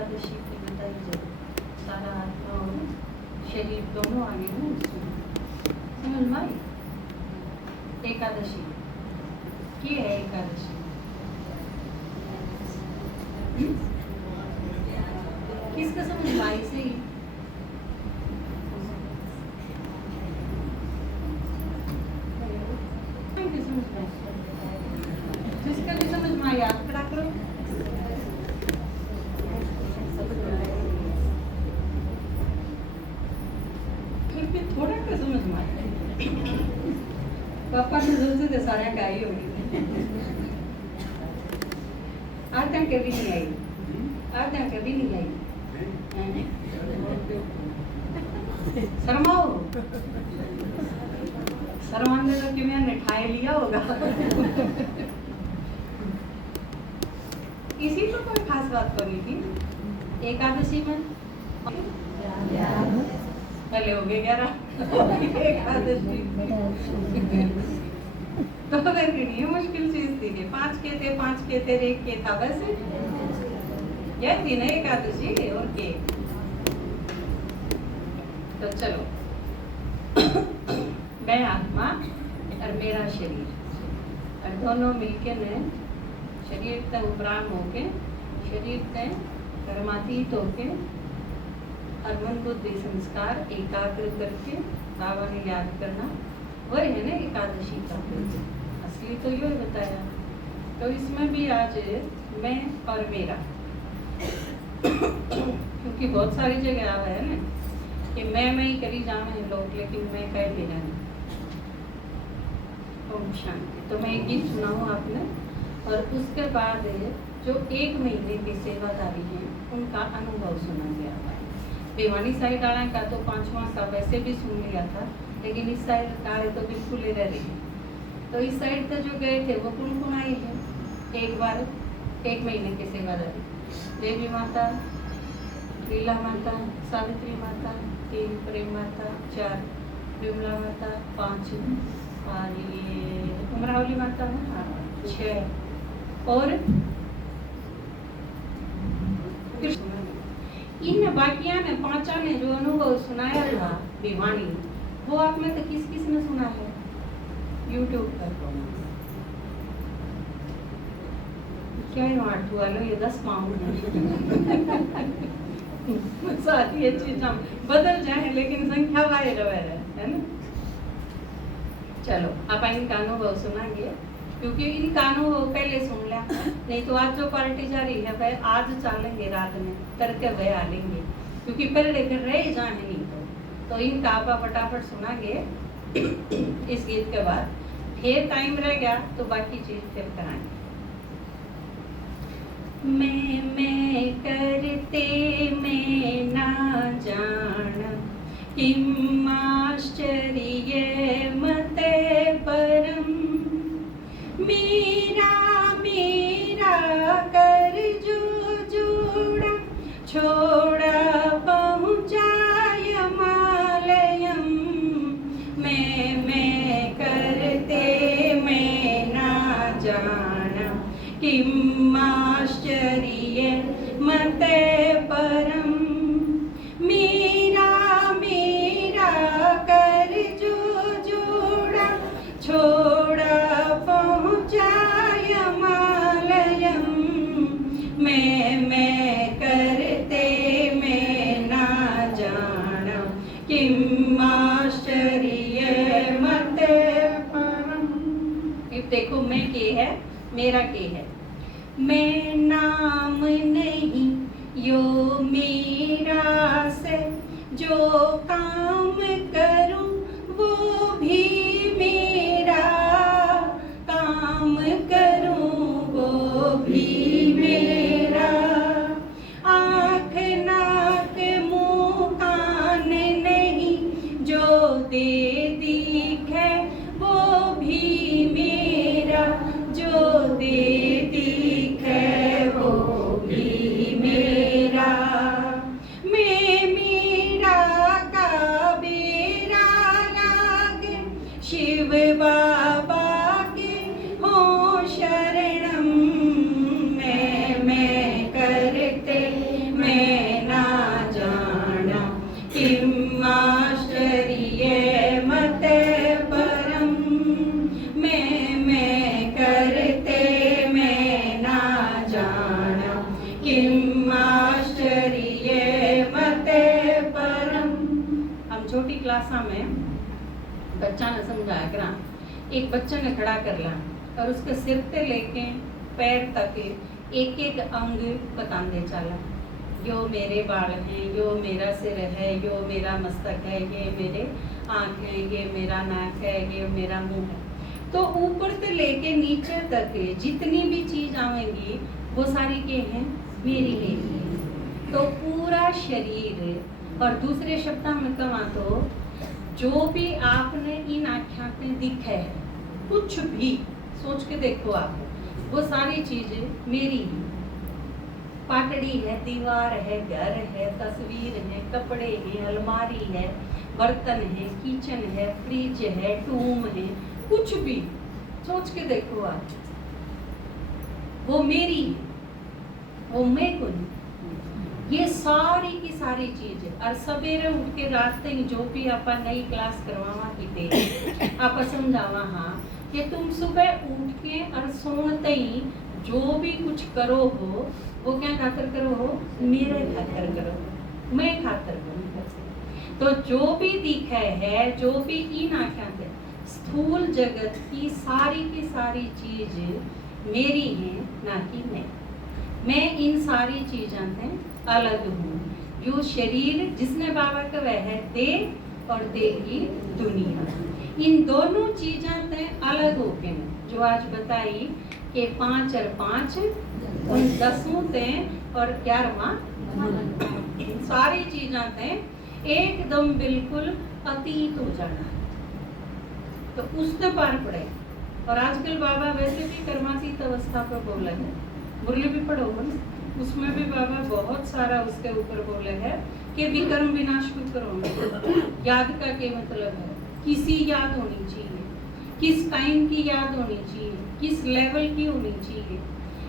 एकादशी की बताई जाए, सारा आत्मा और शरीर दोनों आगे ना उसमें समझ में आई। एकादशी की है एकादशी किसका समझ में आई सही? जिसका भी समझ में आई आप खड़ा करो। फिर भी थोड़ा का समझ में आया पापा ने सोचे थे सारे का आई होगी आधा कभी नहीं आई, आधा कभी नहीं आई। शर्माओ शर्माने तो कि मैंने ठाए लिया होगा इसी तो कोई खास बात तो नहीं थी एकादशी में। पहले हो गए 11 एकादशी तो फिर नहीं मुश्किल चीज थी कि 5 के थे 5 के थे 1 के था वैसे यह थी ना एकादशी और के। तो चलो मैं आत्मा और मेरा शरीर और दोनों मिलके ने शरीर तक उपराम होके शरीर तक कर्मातीत होके और मन बुद्धि संस्कार एकाग्र करके बाबा ने याद करना वही है ना एकादशी का असली तो यो बताया। तो इसमें भी आज मैं और मेरा क्योंकि बहुत सारी जगह आ है ना कि मैं ही करी जावे लोग लेकिन मैं कह भी नहीं। ओम शांति। तो मैं एक गीत सुनाऊँ आपने और उसके बाद जो 1 महीने की सेवादारी है उनका अनुभव सुना गया है। भिवानी साइड वाला का तो 5वां का वैसे भी सुन लिया था लेकिन इस साइड वाले तो बिल्कुल ले रहे हैं। तो इस साइड से जो गए थे वो कौन कौन आए हैं एक बार 1 महीने की सेवादारी? देवी माता, लीला माता, सावित्री माता, 3 प्रेम माता, 4 विमला माता, 5 और ये उमरावली माता 6 और इन बाकिया ने 5 ने जो अनुभव सुनाया था भिवानी वो आप में तो किस किस ने सुना है YouTube पर? क्या आठ हुआ लो ये 10 पाउंड सारी ये चीज़ें बदल जाए लेकिन संख्या वाले रहे है ना। चलो आप इनका अनुभव सुनाएंगे क्योंकि इन कानों को पहले सुन लिया नहीं तो आज जो पार्टी जा रही है वह आज चलेंगे रात में करके वह आ लेंगे क्योंकि पहले कर रहे जाए नहीं तो इनका आप फटाफट सुनाएंगे इस गीत के बाद फिर टाइम रह गया तो बाकी चीज फिर कराएंगे। मैं करते मैं ना जान किम आश्चर्य मते परम मेरा मेरा कर जो जोड़ा छोड़ा पहुँचाय मालयम मैं करते मैं ना जाना किम आश्चर्य मते परम मेरा मेरा कर जो जोड़ा छोड़ा पहुँचाय मालयम मैं करते मैं ना जाना किम आश्चर्य मते परम। अब देखो मैं के है मेरा के है मैं नाम नहीं यो मेरा से जो काम करूं वो भी मेरा काम करूं वो भी मेरा आँख नाक मुँह कान नहीं जो दे दिखे वो भी मेरा जो दे दिखे वो भी मेरा मैं मेरा का बेरा लागे शिव बाबा के हो शरणम क्लासा में बच्चा ने समझाया करा, एक बच्चे ने खड़ा कर ला और उसके सिर से लेके पैर तक एक एक अंग बताते चला, यो मेरे बाल हैं, यो मेरा सिर है, यो मेरा मस्तक है, ये मेरे आँख है, ये मेरा नाक है, ये मेरा मुंह है। तो ऊपर से लेके नीचे तक जितनी भी चीज आवेंगी वो सारी के हैं मेरी है। तो पूरा शरीर, और दूसरे शब्दों में कहवा तो जो भी आपने इन आँखों में दिखे है, कुछ भी सोच के देखो आप, वो सारी चीजें मेरी हैं। पाटड़ी है, दीवार है, घर है, तस्वीर है, कपड़े हैं, अलमारी है, बर्तन है, किचन है, फ्रिज है, टूम है, कुछ भी सोच के देखो आप, वो मेरी है, वो मैं को नहीं। ये सारी की सारी चीज है। और सवेरे उठ के रात तक जो भी आप नई क्लास करवावा की आप समझावा हाँ कि तुम सुबह उठ के और सोते ही जो भी कुछ करो हो वो क्या खातर करो हो, मेरे खातर करो, मैं खातर करूँ। तो जो भी दिखे है, जो भी इन आँखों से स्थूल जगत की सारी चीज मेरी है, ना कि मैं इन सारी चीजों से अलग हूँ। जो शरीर जिसने बाबा का वह है देह और देह की दुनिया, इन दोनों चीजों से अलग होके जो आज बताई कि 5 और 5 उन 10 से और 11वां सारी चीजों से एकदम बिल्कुल अतीत हो जाना है। तो उससे पार पड़े। और आजकल बाबा वैसे भी कर्मातीत अवस्था पर बोले हैं, मुरली भी पढ़ोगे ना, उसमें भी बाबा बहुत सारा उसके ऊपर बोले है कि विकर्म विनाश को करो। याद का क्या मतलब है, किसी याद होनी चाहिए, किस टाइम की याद होनी चाहिए, किस लेवल की होनी चाहिए,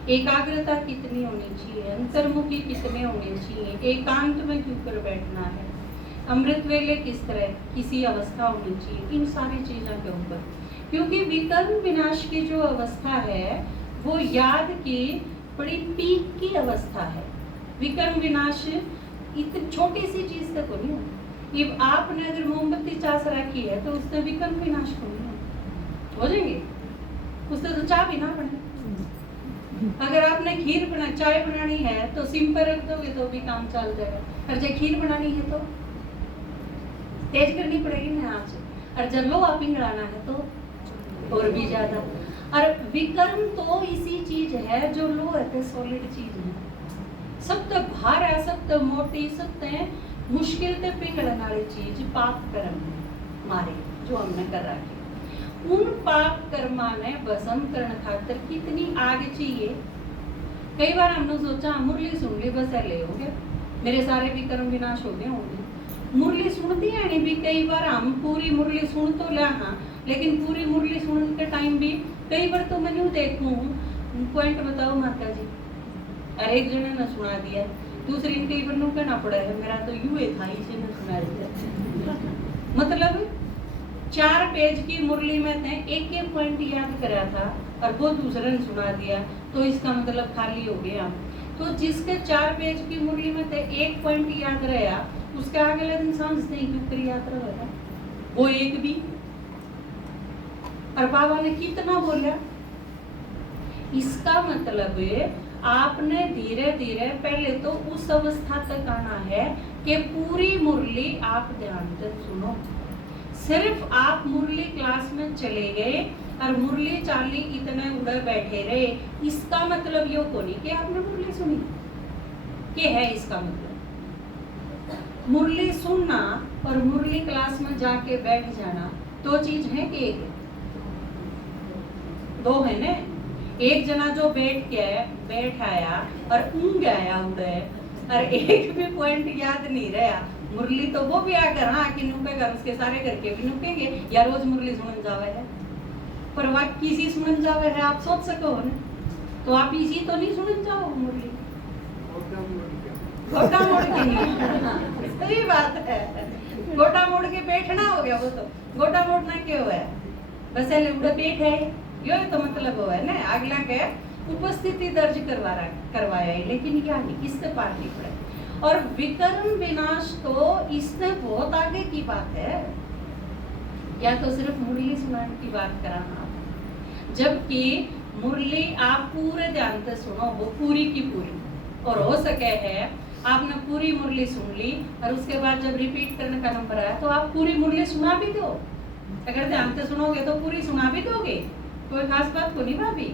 एकाग्रता कितनी होनी चाहिए, अंतर्मुखी कितने होने चाहिए, एकांत में क्यों कर बैठना है, अमृत वेले किस तरह किसी अवस्था होनी चाहिए, इन सारी चीजों के ऊपर। क्योंकि विकर्म विनाश की जो अवस्था है वो याद की बड़ी पीक की अवस्था है। विकर्म विनाश इतनी छोटी सी चीज तक नहीं है। अब आपने अगर मोमबत्ती चास रखी है तो उससे विकर्म विनाश को नहीं हो जाएंगे, उससे तो चाय भी ना बने। अगर आपने खीर बना चाय बनानी है तो सिम पर रख दोगे तो भी काम चल जाएगा, और जब खीर बनानी है तो तेज करनी पड़ेगी ना आँच, और जब लोहा पिघलाना है तो और भी ज्यादा। और विकर्म तो इसी चीज है जो लोहा है, सॉलिड चीज है, सब तो भार है, सब तो मोटी, सब तो मुश्किल से पिघलने वाली चीज पाप कर्म मारे जो हमने कर रखे। उन पाप कर्मा ने भस्म करने खातिर कितनी आग चाहिए। कई बार हमने सोचा मुरली सुन ली बस ले हो गया, मेरे सारे विकर्म विनाश हो गए होंगे। मुरली सुनती है नहीं भी, कई बार हम पूरी मुरली सुन तो लिया हाँ, लेकिन पूरी मुरली सुनने के टाइम भी कई बार तो मैं यूँ देखूँ पॉइंट बताओ माता जी, अरे एक जने ने सुना दिया, दूसरी ने कई बार नू कहना पड़ा है मेरा तो यूँ था इसे ने सुना दिया। मतलब 4 पेज की मुरली में थे एक एक पॉइंट याद करा था और वो दूसरे ने सुना दिया, तो इसका मतलब खाली हो गया। तो जिसके 4 पेज की मुरली में थे एक पॉइंट याद रहा, उसके अगले दिन सांस नहीं क्यों याद रहा वो एक भी। और बाबा ने कितना बोला, इसका मतलब आपने धीरे धीरे पहले तो उस अवस्था तक आना है कि पूरी मुरली आप ध्यान से सुनो। सिर्फ आप मुरली क्लास में चले गए और मुरली चाली इतने उड़े बैठे रहे, इसका मतलब ये को नहीं कि आपने मुरली सुनी कि है। इसका मतलब मुरली सुनना और मुरली क्लास में जाके बैठ जाना दो चीज है कि एक दो है ना। एक जना जो बैठ आया और ऊँग आया उड़े और एक भी पॉइंट याद नहीं रहा, मुरली तो वो भी आकर हाँ कि नुकेगा, उसके सारे करके भी नुकेंगे या रोज मुरली सुनन जावे है, पर वह किसी सुनन जावे है आप सोच सको ना, तो आप इसी तो नहीं सुनन जाओ मुरली गोटा मोड़ के नहीं। सही बात है, गोटा मोड़ के बैठना हो गया, वो तो गोटा मोड़ना क्यों है, बस बैठ है यो तो मतलब वो है ना, अगला के उपस्थिति दर्ज करवाया है, लेकिन क्या नहीं इससे पार नहीं पड़े। और विकर्म विनाश तो इससे बहुत आगे की बात है। या तो सिर्फ मुरली सुनाने की बात कराना, जबकि मुरली आप पूरे ध्यान से सुनो, वो पूरी की पूरी, और हो सके है आपने पूरी मुरली सुन ली और उसके बाद जब रिपीट करने का नंबर आया तो आप पूरी मुरली सुना भी दो। अगर ध्यान से सुनोगे तो पूरी सुना भी दोगे, कोई खास बात को नहीं भाभी।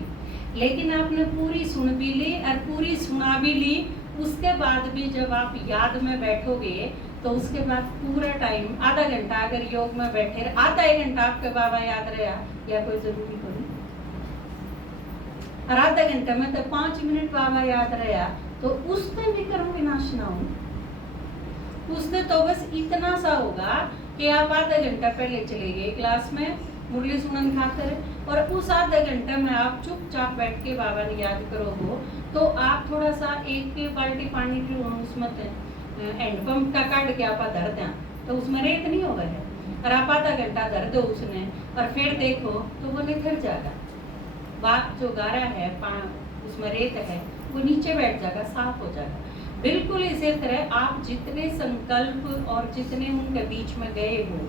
लेकिन आपने पूरी सुन भी ली और पूरी सुना भी ली, उसके बाद भी जब आप याद में बैठोगे तो उसके बाद पूरा टाइम आधा घंटा अगर योग में बैठे रहे, आधा एक घंटा आपके बाबा याद रहा या कोई जरूरी को नहीं, और आधा घंटे में तो 5 मिनट बाबा याद रहा तो उससे विकर्म विनाश ना हो। उससे तो बस इतना सा होगा कि आप आधा घंटा पहले चले गए क्लास में मुरली सुनन खातिर, और उस आधे घंटे में आप चुपचाप बैठ के बाबा ने याद करो हो तो आप थोड़ा सा एक बाल्टी पानी की उसमें हैंडपंप का काट के आप धर दें तो उसमें रेत नहीं होगा है, और आप आधा घंटा धर दो उसने और फिर देखो तो वो निखर जाएगा, बात जो गारा है उसमें रेत है वो नीचे बैठ जाएगा, साफ हो जाएगा। बिल्कुल इसी तरह आप जितने संकल्प और जितने उनके बीच में गए हो,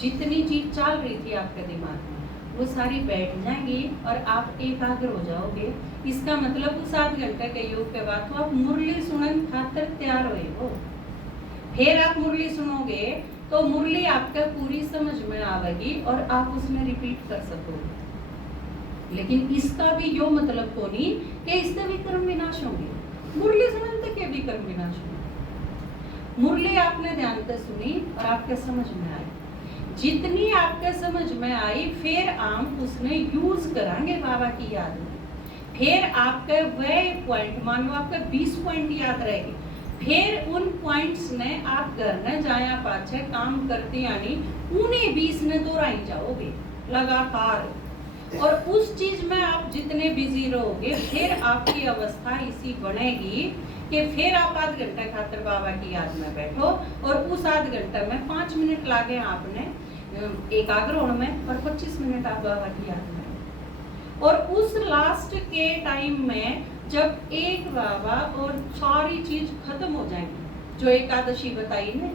जितनी चीज चल रही थी आपके दिमाग में वो सारी बैठ जाएंगी और आप एकाग्र हो जाओगे। इसका मतलब उस आध घंटे के योग के बाद तो आप मुरली सुनन खातिर तैयार हुए हो। फिर आप मुरली सुनोगे तो मुरली आपका पूरी समझ में आवेगी और आप उसमें रिपीट कर सकोगे। लेकिन इसका भी यो मतलब को नहीं कि इससे भी कर्म विनाश होंगे। मुरली सुनन तक के भी कर्म विनाश होंगे। मुरली आपने ध्यान से सुनी और आपके समझ में आई, जितनी आपके समझ में आई फिर हम उसने यूज करांगे बाबा की याद में। फिर आपके वह पॉइंट, मान लो आपके 20 पॉइंट याद रहेंगे, फिर उन पॉइंट्स ने आप घर न जाया पाछे काम करते यानी उन्हें 20 ने दोहराई जाओगे लगातार, और उस चीज में आप जितने बिजी रहोगे फिर आपकी अवस्था इसी बनेगी कि फिर आप आध घंटे खातिर बाबा की याद में बैठो और उस आध घंटे में 5 मिनट लागे आपने एकाग्र होने में और 25 मिनट आप बाबा की याद में। और उस लास्ट के टाइम में जब एक बाबा और सारी चीज खत्म हो जाएंगी, जो एकादशी बताई ने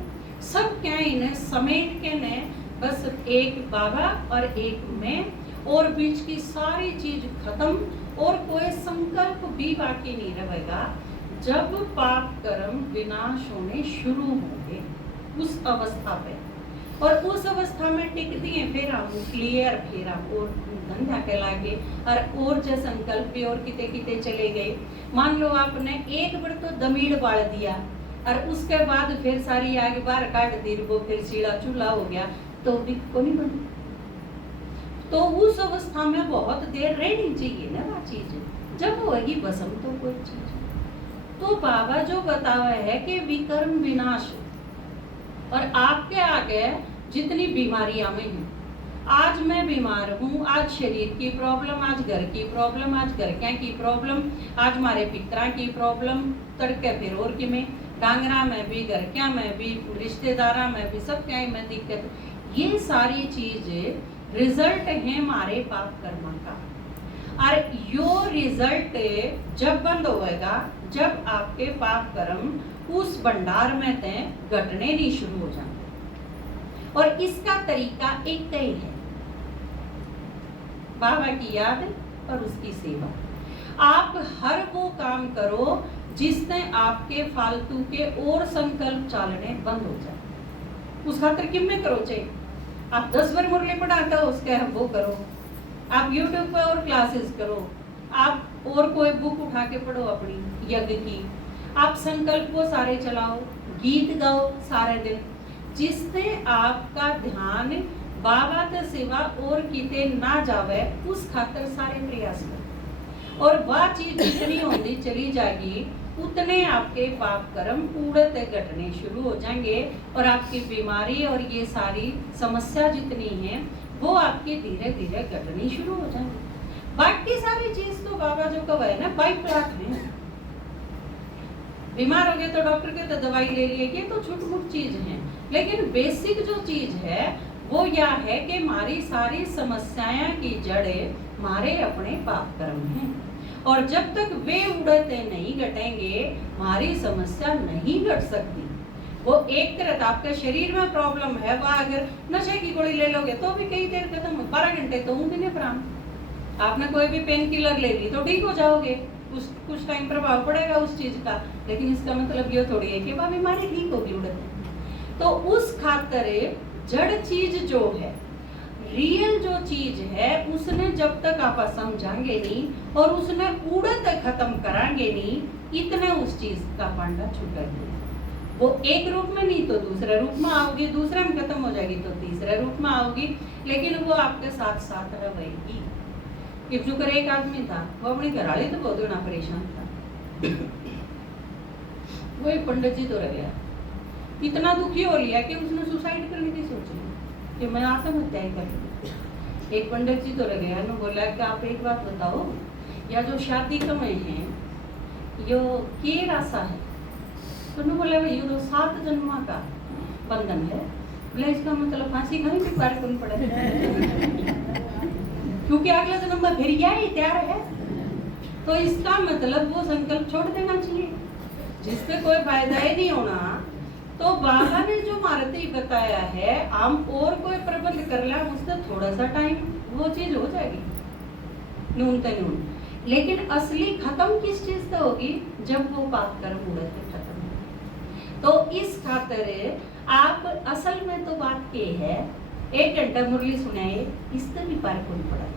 सब क्या इन्हें समेट के ने बस एक बाबा और एक मैं, और बीच की सारी चीज खत्म और कोई संकल्प भी बाकी नहीं रहेगा। जब पाप कर्म विनाश होने शुरू होंगे उस अवस्था पे, और उस अवस्था में टिकती हैं फिर हम क्लियर, फिर हम और धंधा के लागे और जो संकल्प भी और किते किते चले गए। मान लो आपने एक बार तो दमीड़ बाल दिया और उसके बाद फिर सारी आग बाहर काट दी, वो फिर सीढ़ा चूल्हा हो गया तो भी को नहीं बनी। तो उस अवस्था में बहुत देर रहनी चाहिए ना वो चीज, जब होगी भस्म तो कोई चीज। तो बाबा जो बतावा है कि विकर्म विनाश, और आपके आगे जितनी बीमारियां में हैं, आज मैं बीमार हूँ, आज शरीर की प्रॉब्लम, आज घर की प्रॉब्लम, आज घर क्या की प्रॉब्लम, आज हमारे पितरा की प्रॉब्लम, तड़के फिर और की में डांगरा में भी, घर क्या में भी, रिश्तेदारा में भी, सब क्या में दिक्कत। ये सारी चीज रिजल्ट है हमारे पाप कर्म का, और यो रिजल्ट जब बंद होएगा जब आपके पाप कर्म उस भंडार में तय घटने नहीं शुरू हो जाते। और इसका तरीका एक ही है, बाबा की याद और उसकी सेवा। आप हर वो काम करो जिसने आपके फालतू के और संकल्प चालने बंद हो जाए। उस खातिर किम्मे करो, चाहिए आप 10 बार मुरली पढ़ाते हो उसके वो करो, आप YouTube पे और क्लासेस करो, आप और कोई बुक उठा के पढ़ो अपनी यज्ञ की, आप संकल्प को सारे चलाओ, गीत गाओ सारे दिन, जिससे आपका ध्यान बाबा के सिवा और किते ना जावे, उस खातिर सारे प्रयास करो। और वह चीज जितनी होती चली जाएगी उतने आपके पाप कर्म उड़ते घटने शुरू हो जाएंगे, और आपकी बीमारी और ये सारी समस्या जितनी है वो आपकी धीरे धीरे घटनी शुरू हो जाएंगी। बाकी सारी चीज तो बाबा जो कहा है ना बाई प्लाट में, बीमार हो गए तो डॉक्टर के तो दवाई ले लिए, ये तो छोटी मोटी चीज है, लेकिन बेसिक जो चीज है वो यह है कि हमारी सारी समस्याएं की जड़ें हमारे अपने पाप कर्म हैं। और जब तक वे उड़ते नहीं घटेंगे हमारी समस्या नहीं घट सकती। वो एक तरह आपके शरीर में प्रॉब्लम है, वह अगर नशे की गोली ले लोगे तो भी कई देर खत्म, 12 घंटे तो होंगे नहीं प्राण। आपने कोई भी पेन किलर ले ली तो ठीक हो जाओगे, कुछ टाइम प्रभाव पड़ेगा उस चीज का, लेकिन इसका मतलब ये थोड़ी है कि वह बीमारी ठीक होगी उड़ते। तो उस खातर जड़ चीज जो है, रियल जो चीज है, उसने जब तक आप समझाएंगे नहीं और उसने उड़त खत्म कराएंगे नहीं, इतने उस चीज का पांडा छुटेगा। वो एक रूप में नहीं तो दूसरे रूप में आओगी, दूसरे में खत्म हो जाएगी तो तीसरे रूप में आओगी, लेकिन वो आपके साथ साथ रहेगी। इब्जुकर एक आदमी था, वो अपनी घरवाली तो बहुत बड़ा परेशान था। वो एक पंडित जी तो रह गया, इतना दुखी हो लिया कि उसने सुसाइड करने की सोची कि मैं आत्महत्या कर लूं। एक पंडित जी तो रह गया, उन्होंने बोला कि आप एक बात बताओ, या जो शादी का में है यो के रासा है? तो उन्होंने बोला भाई ये तो 7 जन्मों का बंधन है। बोले इसका मतलब फांसी खाने की कार्य करनी पड़ेगी क्योंकि अगले जन्म में फिर यही तैयार है। तो इसका मतलब वो संकल्प छोड़ देना चाहिए, जिससे कोई फायदा ही नहीं होना। तो बाबा ने जो मारुति बताया है, हम और कोई प्रबंध कर ले, उससे थोड़ा सा टाइम वो चीज हो जाएगी नून ते नून, लेकिन असली खत्म किस चीज से होगी? जब वो पाप कर्म उड़े थे खत्म। तो इस खातिर आप असल में तो बात ये है, 1 घंटा मुरली सुनाए इससे भी फर्क नहीं पड़ा।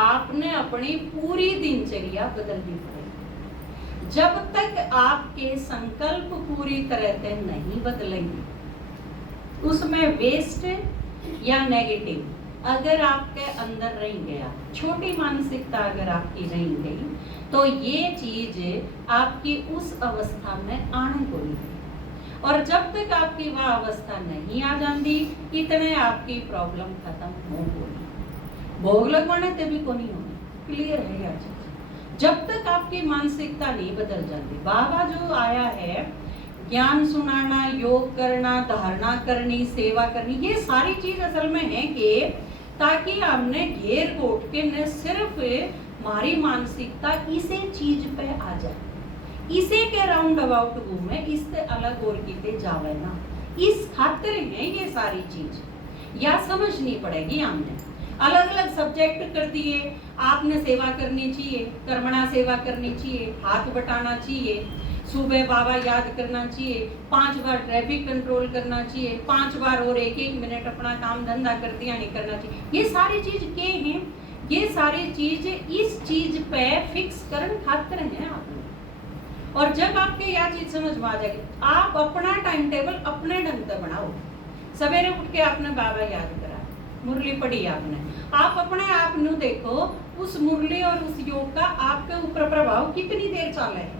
आपने अपनी पूरी दिनचर्या बदलनी पड़ेगी। जब तक आपके संकल्प पूरी तरह से नहीं बदलेंगे, उसमें वेस्ट या नेगेटिव अगर आपके अंदर रह गया, छोटी मानसिकता अगर आपकी रह गई, तो ये चीज आपकी उस अवस्था में आने को नहीं। और जब तक आपकी वह अवस्था नहीं आ जाती, इतने आपकी प्रॉब्लम खत्म हो गई। भोग लगवाने ते भी को नहीं होगी, क्लियर है यह चीज। जब तक आपकी मानसिकता नहीं बदल जाती, बाबा जो आया है ज्ञान सुनाना, योग करना, धारणा करनी, सेवा करनी, ये सारी चीज असल में है कि ताकि हमने घेर कोट के न सिर्फ हमारी मानसिकता इसे चीज पे आ जाए, इसे के राउंड अबाउट घूमे, इससे अलग और किते जावे ना। इस खातिर है ये सारी चीज या समझनी पड़ेगी। हमने अलग अलग सब्जेक्ट कर दिए, आपने सेवा करनी चाहिए, कर्मणा सेवा करनी चाहिए, हाथ बटाना चाहिए, सुबह बाबा याद करना चाहिए, 5 बार ट्रैफिक कंट्रोल करना चाहिए, 5 बार और 1-1 मिनट अपना काम धंधा कर दिया नहीं करना चाहिए। ये सारी चीज के हैं, ये सारी चीज इस चीज पे फिक्स करन खातिर है आपने। और जब आपके यह चीज समझ में आ जाएगी, आप अपना टाइम टेबल अपने ढंग से बनाओ। सवेरे उठ के आपने बाबा याद करा, मुरली पढ़ी आपने, आप अपने आप नु देखो उस मुरली और उस योग का आपके ऊपर प्रभाव कितनी देर चल है।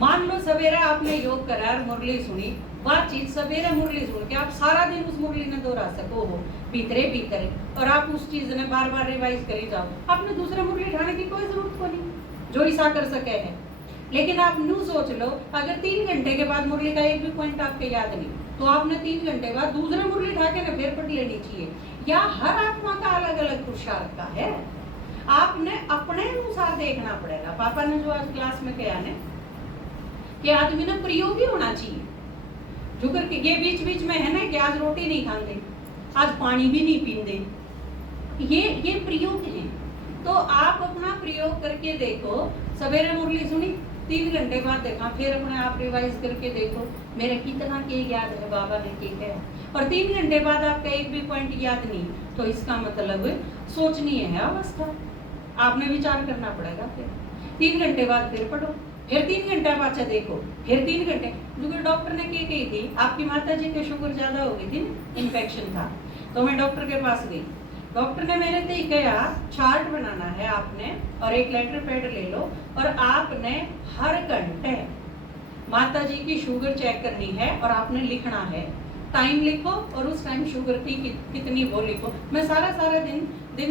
मान लो सवेरे आपने योग करा और मुरली सुनी, वह चीज सवेरे मुरली सुन के आप सारा दिन उस मुरली ने दोहरा सको हो भीतरे, और आप उस चीज ने बार बार रिवाइज करी जाओ, आपने दूसरे मुरली उठाने की कोई जरूरत को नहीं जो ऐसा कर सके है। लेकिन आप न्यू सोच लो, अगर 3 घंटे के बाद मुरली का एक भी पॉइंट आपके याद नहीं, तो आपने 3 घंटे बाद दूसरे मुरली उठा के ना फिर पढ़ लेनी चाहिए। या हर आत्मा का अलग अलग पुरुषार्थ का है, आपने अपने अनुसार देखना पड़ेगा। पापा ने जो आज क्लास में कहा ने कि आदमी ने प्रयोगी होना चाहिए, जो करके ये बीच बीच में है ना कि आज रोटी नहीं खाते, आज पानी भी नहीं पीते, ये प्रयोग है। तो आप अपना प्रयोग करके देखो, सवेरे मुरली सुनी, 3 घंटे बाद देखा, फिर अपने आप रिवाइज करके देखो मेरे कितना के याद है बाबा ने के कहा, और 3 घंटे बाद आपका एक भी पॉइंट याद नहीं, तो इसका मतलब सोचनीय है अवस्था, आपने विचार करना पड़ेगा। फिर 3 घंटे बाद फिर पढ़ो, फिर 3 घंटे बाद देखो, फिर 3 घंटे। क्योंकि डॉक्टर ने क्या कही थी, आपकी माता जी की शुगर ज्यादा हो गई थी ना, इन्फेक्शन था, तो मैं डॉक्टर के पास गई। डॉक्टर ने मेरे से कहा चार्ट बनाना है आपने, और एक लेटर पैड ले लो, और आपने हर घंटे माता जी की शुगर चेक करनी है, और आपने लिखना है, टाइम लिखो और उस टाइम शुगर की कितनी वो लिखो। मैं सारा दिन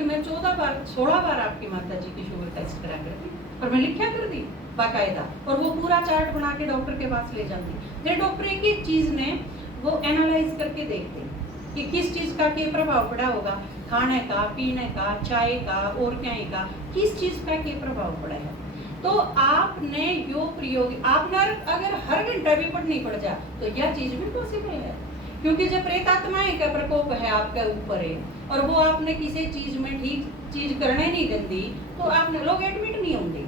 में 14 बार 16 बार आपकी माता जी की शुगर टेस्ट करा करती, और मैं लिखा कर दी बाकायदा, और वो पूरा चार्ट बना के डॉक्टर के पास ले जाती। फिर डॉक्टर एक चीज ने वो एनालाइज करके देखते कि किस चीज का क्या प्रभाव पड़ा होगा। खाने का, पीने का, चाय का और क्या का, किस चीज का क्या प्रभाव पड़ा है। तो आपने यो प्रयोग आपने अगर हर घंटा भी पढ़नी पड़ जाए तो यह चीज भी पॉसिबल है, क्योंकि जब प्रेत आत्माएं का प्रकोप है आपके ऊपर है और वो आपने किसी चीज में ठीक चीज करने नहीं देती तो आपने लोग एडमिट नहीं होंगे।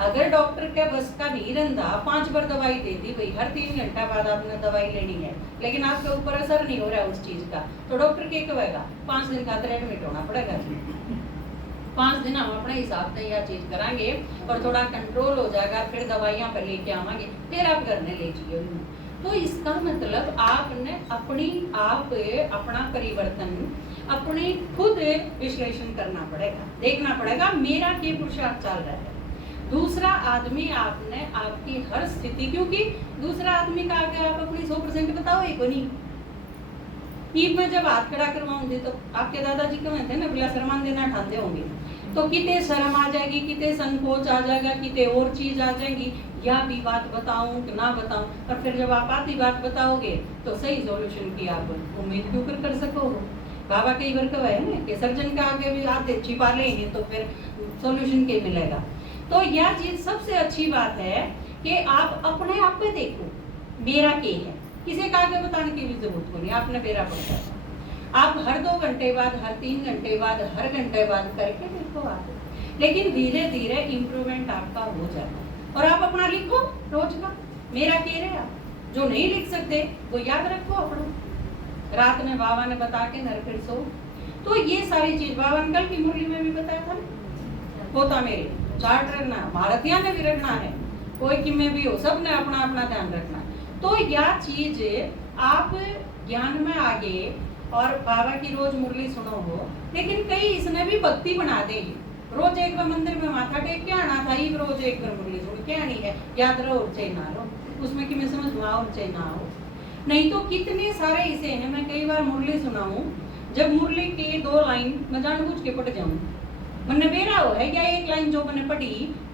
अगर डॉक्टर के बस का नहीं रंधा 5 बार दवाई दे दी भाई हर 3 घंटा बाद आपने दवाई लेनी है, लेकिन आपके ऊपर असर नहीं हो रहा उस चीज का, तो डॉक्टर क्या कहेगा 5 दिन का एडमिट होना पड़ेगा। 5 दिन हम अपने हिसाब से यह चीज कराएंगे और थोड़ा कंट्रोल हो जाएगा, फिर दवाइयां पर लेके आवाएंगे, फिर आप घर में ले जाइए। तो इसका मतलब आपने अपना परिवर्तन अपने खुद विश्लेषण करना पड़ेगा, देखना पड़ेगा मेरा क्या पुरुषार्थ चल रहा है। दूसरा आदमी आपने आपकी हर स्थिति, क्योंकि दूसरा आदमी का आगे आप अपनी 100% बताओ एक नहीं। ईद में जब हाथ खड़ा करवाऊंगी तो आपके दादाजी कहते थे ना बिला शर्मान देना ठाते होंगे, तो कितने शर्म आ जाएगी, कितने संकोच आ जाएगा, कितने और चीज आ जाएगी, या भी बात बताऊं कि ना बताऊं। और फिर जब आप आधी बात बताओगे तो सही सॉल्यूशन की आप उम्मीद क्यों कर सकोगे। बाबा कई बार कहा है ना कि सर्जन का आगे भी आते छिपा लेंगे तो फिर सॉल्यूशन क्या मिलेगा। तो यह चीज सबसे अच्छी बात है कि आप अपने आप पे देखो मेरा क्या है, किसी का आगे बताने की भी जरूरत नहीं, आपने मेरा पड़ता है। आप हर 2 घंटे बाद, हर 3 घंटे बाद, हर घंटे बाद करके देखो आप, लेकिन धीरे धीरे इम्प्रूवमेंट आपका हो जाएगा। और आप अपना लिखो रोज का मेरा कह रहे आप, जो नहीं लिख सकते वो याद रखो अपना, रात में बाबा ने बता के नर फिर सो। तो ये सारी चीज बाबा ने कल की मुरली में भी बताया था ना, होता मेरे चार्ट रखना, भारतीय ने भी रखना है, कोई कि में भी हो, सब ने अपना अपना ध्यान रखना है। तो यह चीज आप ज्ञान में आगे और बाबा की रोज मुरली सुनो हो, लेकिन कई इसने भी भक्ति बना दे, रोज एक बार मंदिर में माथा टेक के आना था, ये रोज एक बार मुरली सुन के आनी है, याद रहो और चाहे ना रहो, उसमें कि मैं समझ में आओ और चाहे ना हो। नहीं तो कितने सारे ऐसे हैं, मैं कई बार मुरली सुनाऊं, जब मुरली के 2 लाइन मैं जानबूझ के पढ़ जाऊं, मैंने बेरा हो है या एक लाइन जो मैंने पढ़ी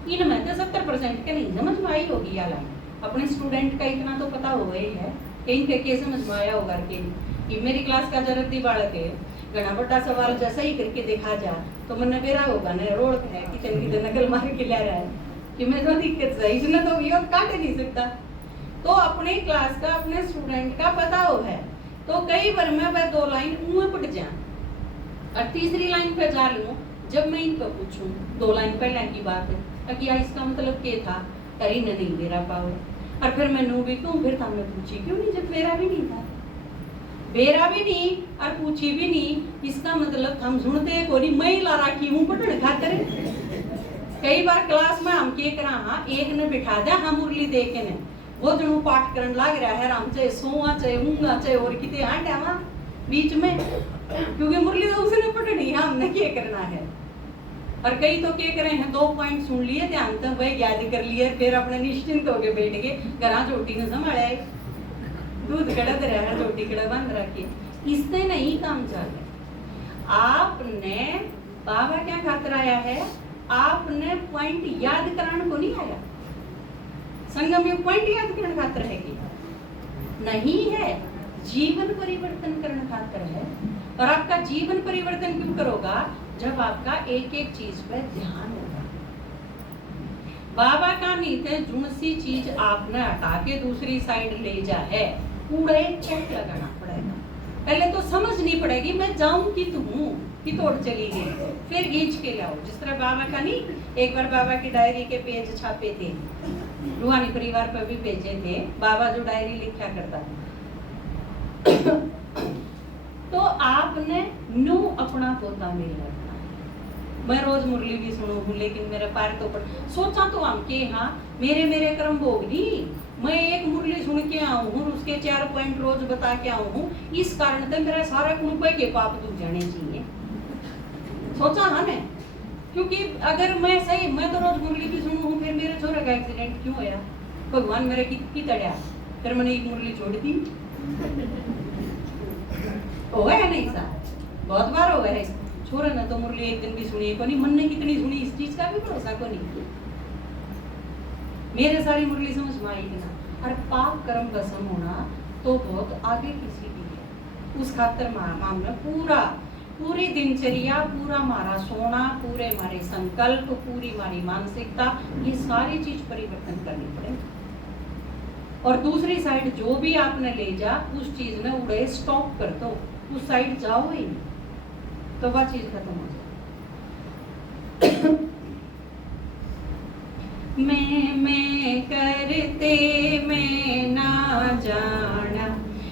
इनमें तो 70% के नहीं समझ में आई होगी यह लाइन। अपने स्टूडेंट का इतना तो पता हो ही है कि इनके कैसे समझ में आया होगा कि मेरी क्लास का जरूरती बालक है, घना बड़ा सवाल जैसा ही करके देखा जा तो मैंने बेरा होगा ना, रोड है किचन की नकल मार के ले रहा है कि मैं तो दिक्कत है, इसने तो योग काट नहीं सकता। तो अपने क्लास का अपने स्टूडेंट का पता हो है, तो कई बार मैं वह 2 लाइन मुंह पड़ जा और तीसरी लाइन पे जा लूं, जब मैं इनको पूछूं 2 लाइन पहले की बात है कि इसका मतलब क्या था, करी न नहीं मेरा पावर, और फिर मैं नू भी क्यों, फिर हमने पूछी क्यों नहीं जब मेरा भी नहीं था, बेरा भी नहीं और पूछी भी नहीं, इसका मतलब हम सुनते को नहीं, मैं ला रखी हूँ पढ़ने खातिर। कई बार क्लास में हम के करा हाँ एक ने बिठा दिया, हम मुरली देखे ने वो जो पाठ करने लग रहा है, हम चाहे सोआ चाहे ऊँगा चाहे और कितने आंटा वहाँ बीच में, क्योंकि मुरली तो उसने पढ़नी है, हमने क्या करना है। और कई तो क्या करे हैं 2 पॉइंट सुन लिए ध्यान तो वही याद कर लिए, फिर अपने निश्चिंत होके बैठ गए, घरा चोटी ने संभाला है, दूध कड़ा रहा रोटी कड़ा बंद रखिए, इससे नहीं काम चले। आपने बाबा क्या खातर आया है, आपने पॉइंट याद कराने को नहीं आया, संगम में पॉइंट याद करने खातर है कि नहीं है, जीवन परिवर्तन करने खातर है। और आपका जीवन परिवर्तन क्यों करोगा, जब आपका एक एक चीज पर ध्यान होगा। बाबा का नीति जुनसी चीज आपने हटा के दूसरी साइड ले जा है, पूरे चेक लगाना पड़ेगा, पहले तो समझनी पड़ेगी मैं जाऊं कि तुम कि तोड़ चली गई, फिर खींच के लाओ। जिस तरह बाबा का नहीं, एक बार बाबा की डायरी के पेज छापे थे, रूहानी परिवार पर भी भेजे थे, बाबा जो डायरी लिखा करता था। तो आपने न्यू अपना पोता मेल रखना है। मैं रोज मुरली भी सुनूं लेकिन मेरे पैर तो ऊपर सोचा तो हम के हाँ मेरे कर्म भोग नहीं, मैं एक मुरली सुन के आऊँ हूँ, उसके 4 पॉइंट रोज बता के आऊँ हूँ, इस कारण से मेरा सारा कुंपे के पाप दूर जाने चाहिए, सोचा हमें। क्योंकि अगर मैं सही मैं तो रोज मुरली भी सुनूं हूँ, फिर मेरे छोरे का एक्सीडेंट क्यों होया, भगवान मेरे की तड़िया, फिर मैंने एक मुरली छोड़ दी। हो गया नहीं सा, बहुत बार हो गया, छोरे ने तो मुरली एक दिन भी सुनी को नहीं, मन ने कितनी सुनी इस चीज का भी भरोसा को नहीं, मेरे सारी मुरली समझ में आई ना। और पाप कर्म भस्म होना तो बहुत आगे किसी भी है, उस खातर मामला पूरा पूरी दिनचर्या, पूरा हमारा सोना, पूरे हमारे संकल्प, पूरी हमारी मानसिकता, ये सारी चीज परिवर्तन करनी पड़ेगी। और दूसरी साइड जो भी आपने ले जा, उस चीज में उड़े स्टॉप कर दो, उस साइड जाओ ही नहीं, तो वह चीज खत्म हो जाए। मैं करते मैं ना जाना,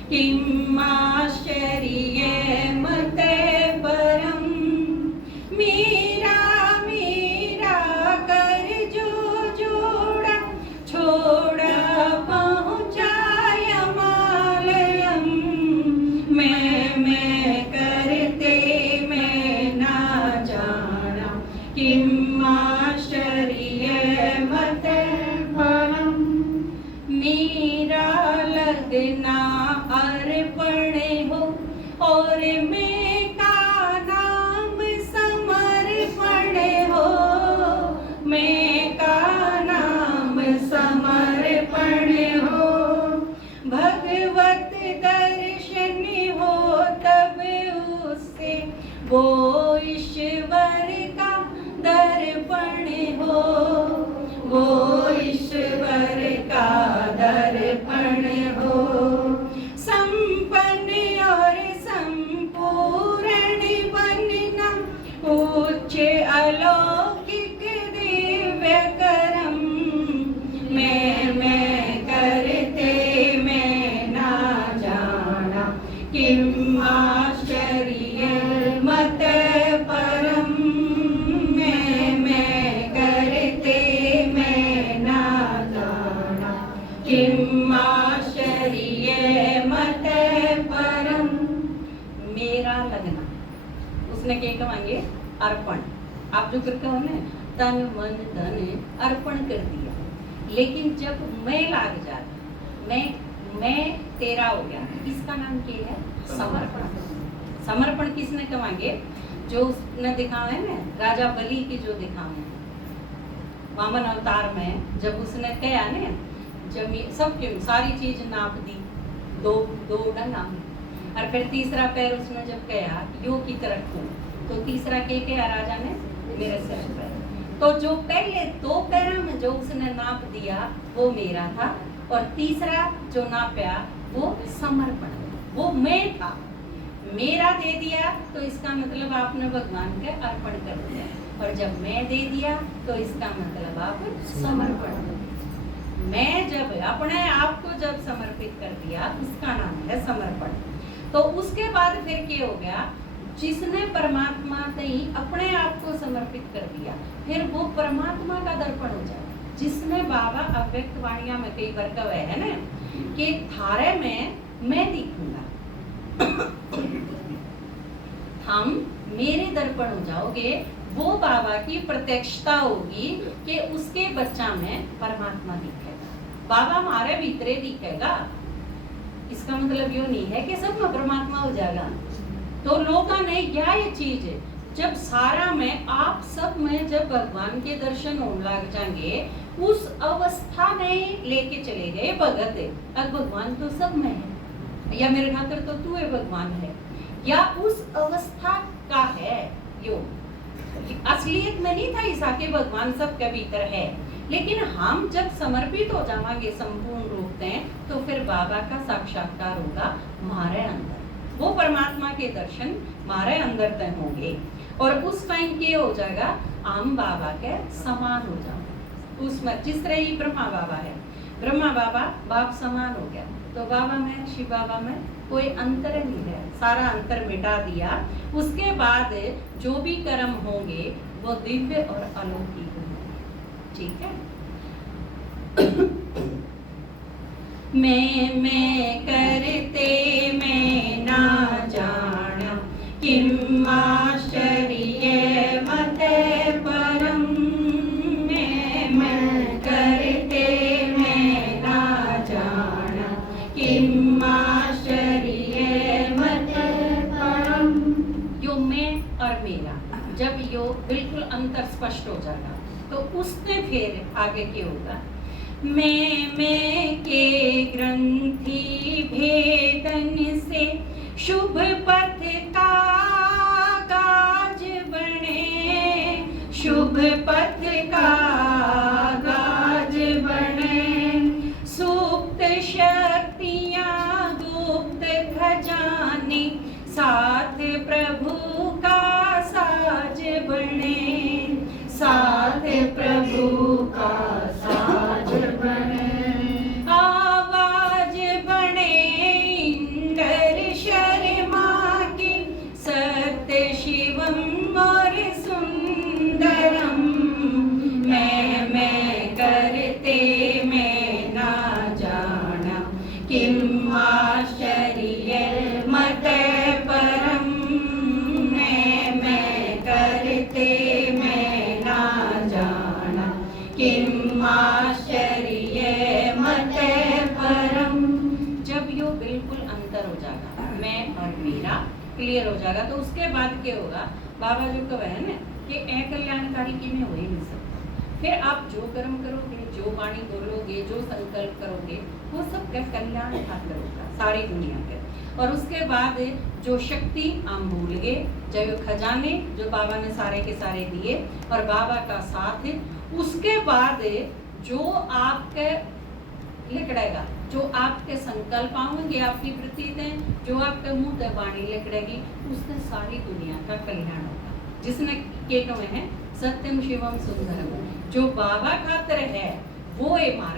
किम आश्चर्य मत परम, मेरा मेरा कर जो जोड़ा, छोड़ा पहुँचाय मालयम। मैं करते मैं ना जाना, किम आश्चर्य मत परम, मेरा लगना अर्पण हो और मैं का नाम समर्पण हो, मैं का नाम समर्पण हो, भगवत दर्शन हो तब उससे वो ईश्वर का दर्पण हो, वो ईश्वर का दर्पण हो, संपन्न और संपूर्ण बनना, उच्च अलौकिक दिव्य करम, मैं करते मैं ना जाना, किम आश्चर्य मत परम, मैं करते मैं ना जाना, किम आश्चर्य मत परम, मेरा लगना। उसने क्या कहेंगे? अर्पण। आप जो करते हो ना, तन मन धन अर्पण कर दिया, लेकिन जब मैं लाग जाता, मैं तेरा हो गया, इसका नाम क्या है? समर्पण। समर्पण किसने कहेंगे? जो उसने दिखावे है ना, राजा बलि की जो दिखावे वामन अवतार में, जब उसने कहा ना, जमीन सब क्यों सारी चीज नाप दी, दो नाम, और फिर तीसरा पैर उसने जब कहा यो की तरफ को, तो तीसरा के कहा राजा ने? मेरे सिर पर। तो जो पहले दो पैरों में जो उसने नाप दिया वो मेरा था, और तीसरा जो नापया वो समर्पण, वो मैं था, मेरा दे दिया, तो इसका मतलब आपने भगवान के अर्पण कर दिया, और जब मैं दे दिया तो इसका मतलब आप समर्पण। मैं जब अपने आप को जब समर्पित कर दिया, उसका नाम है समर्पण। तो उसके बाद फिर क्या हो गया? जिसने परमात्मा नहीं अपने आप को समर्पित कर दिया, फिर वो परमात्मा का दर्पण हो जाए। जिसने बाबा अव्यक्त वाणिया में कई बार कहा है ना कि थारे में मैं दिखूंगा, हम मेरे दर्पण हो जाओगे, वो बाबा की प्रत्यक्षता होगी कि उसके बच्चा में परमात्मा दिखेगा, बाबा हमारे भीतरे दिखेगा। इसका मतलब यो नहीं है कि सब में परमात्मा हो जाएगा। तो लोगों ने क्या ये चीज है, जब सारा में आप सब में जब भगवान के दर्शन होने लग जाएंगे, उस अवस्था में लेके चले गए भगत है, अब भगवान तो सब में है, या मेरे खातर तो तू है भगवान है, या उस अवस्था का है यो। असलियत में नहीं था ईसा के भगवान सबके भीतर है, लेकिन हम जब समर्पित हो जाएंगे संपूर्ण रूप से, तो फिर बाबा का साक्षात्कार होगा हमारे अंदर, वो परमात्मा के दर्शन हमारे अंदर तय होंगे, और उस टाइम क्या हो जाएगा? हम बाबा के समान हो जाएंगे। उसमें जिस तरह ही ब्रह्मा बाबा है, ब्रह्मा बाबा बाप समान हो गया, तो बाबा में, शिव बाबा में कोई अंतर नहीं है, सारा अंतर मिटा दिया। उसके बाद जो भी कर्म होंगे वो दिव्य और अलौकिक होंगे। ठीक है। मैं करते मैं ना जाना, किम आश्चर्य मत परम, मैं करते मैं ना जाना, किम आश्चर्य मत परम। यो मैं और मेरा जब यो बिल्कुल अंतर स्पष्ट हो जाएगा, तो उसने फिर आगे क्या होगा? मैं के ग्रंथि भेदन से शुभ पथ का शुभ पथ का गाज बने, सुप्त शक्तियाँ गुप्त खजाने, साथ प्रभु का साज बने, साथ प्रभु का साज बने। आवाज बने इंद्र शर्मा की, सत्य शिवम और सुंदरम, मैं करते मैं ना जाना, किम आश्चर्य मत परम, मैं करते मैं ना जाना, किम आश्चर्य मत परम। जब यो बिल्कुल अंतर हो जाएगा, मैं और मेरा क्लियर हो जाएगा, तो उसके बाद क्या होगा, बाबा जो कह है ना कि अकल्याणकारी की में हो ही नहीं सकता। फिर आप जो कर्म करोगे, जो वाणी बोलोगे, जो संकल्प करोगे, वो सब का कल्याण खातिर होगा सारी दुनिया के। और उसके बाद जो शक्ति हम भूल गए, जो खजाने जो बाबा ने सारे के सारे दिए और बाबा का साथ, उसके बाद जो आपके लिखड़ेगा, जो आपके संकल्प आएंगे, आपकी वृत्तियां, जो आपके मुंह से वाणी लिखड़ेगी, उससे सारी दुनिया का कल्याण होगा। जिसने के कहे हैं सत्यम शिवम सुंदरम, जो बाबा खातिर है वो ये मारा